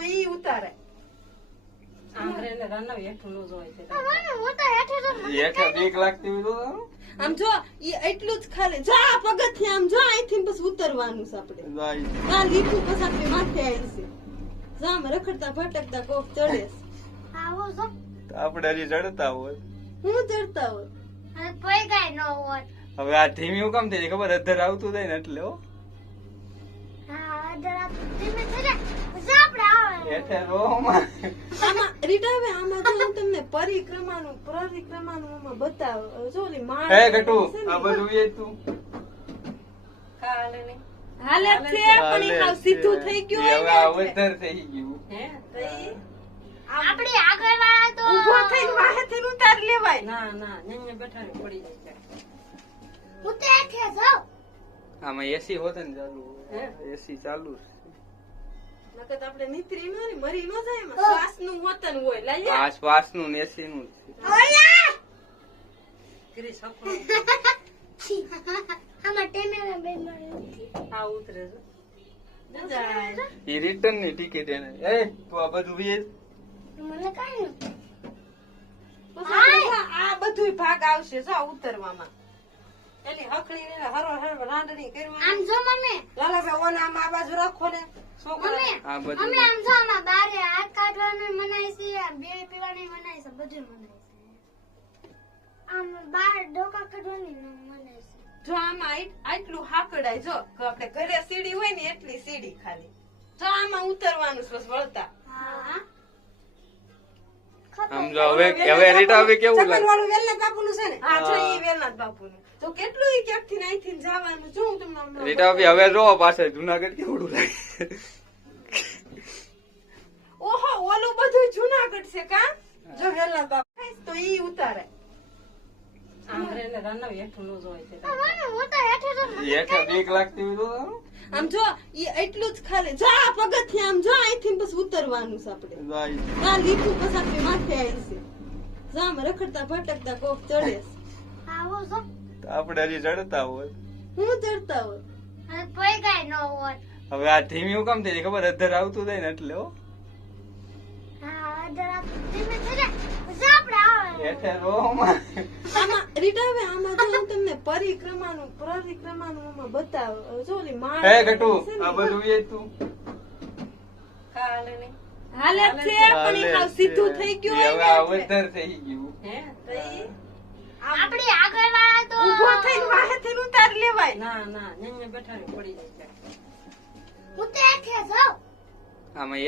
તો ઈ ઉતારે. હેઠે બીક લાગતી હોય તો આમ જો ઈ એટલું જ ખાલી જો આ પગથિયાં આમ જો અહીંથી બસ ઉતરવાનું છે આપણે. જાય. આ લીધું પછી આપણે માથે આવી છે. જો આમ રખડતા ભટકતા કોક ચડે છે. તો આપણે હજી ચડતા હોય. હું ચડતા હોય. હવે આ ધીમી હું કામ થઈ જાય ખબર? અધર આવતું જાય ને એટલે હો. હેઠે રોમાં. આમાં રીટા હવે આમાં જો હું તમને પરિક્રમાનું આમાં બતાવ જો ઓલી માળ હે ગટુ આ બધું એ તું હાલે છે પણ ઈ હાવ સીધું થઈ ગયું હવે હોય આ ને એટલે. અધર થઈ ગયું. તો ઈ ઊભો થઈને વાહે થઈને ઉતાર લેવાય. આમાં એસી હોતે ને ચાલુ એસી ચાલુ છે. નકર તો આપણે નીતરી ન રે મરી ન જાય એમાં શ્વાસનું હોતન હોય લાય આ શ્વાસનું ને એસી નું જ છે. આ ઉતરે છે ઈ રિટર્ન ની ટિકિટ એને એ તું આ બધું વેચ. આ બધું ભાગ આવશે જો ઉતરવામાં. એલી હકડી ને હરો હરો રાંડણી કરવાની. લાલાભાઈ ઓલા આમ આ બાજુ રાખો ને છોકરા. આ બધું જો આમાં આટલું હાકડાય જો કે આપણે ઘરે સીડી હોય ને એટલી સીડી ખાલી. જો આમાં ઉતરવાનું છે બસ વળતા. સમજો હવે રીટા હવે કેવું લાગે? વાળું વેલનાથ બાપુનું છે ને? હા જો ઈ વેલનાથ બાપુનું. તો કેટલું ઈ ક્યાંકથી ને અહીંથી ને જવાનું જો હું તમને હમણાં રીટા હવે જો પાછળ જુનાગઢ કેવડું લાગે? ઓહો ઓલું બધું જુનાગઢ છે કા? જો વેલનાથ બાપુ તો ઈ ઉતારે. હેઠે બીક લાગતી હોય તો આમ જો ઈ એટલું જ ખાલી જો આ પગથિયાં આમ જો અહીંથી બસ ઉતરવાનું છે આપણે. જાય. આ લીધું પછી આપણે માથે આવી છે. જો આમ રખડતા ભટકતા કોક ચડે છે. તો આપણે હજી ચડતા હોય. હું ચડતા હોય. હવે આ ધીમી હું કામ થઈ જાય ખબર? અધર આવતું જાય ને એટલે હો. હેઠે રોમાં. આમાં રીટા હવે આમાં જો હું તમને પરિક્રમાનું આમાં બતાવ જો ઓલી માળ હે ગટુ આ બધું એ તું હાલે છે પણ ઈ હાવ સીધું થઈ ગયું હવે હોય આ ને એટલે. અધર થઈ ગયું. તો ઈ ઊભો થઈને વાહે થઈને ઉતાર લેવાય. આમાં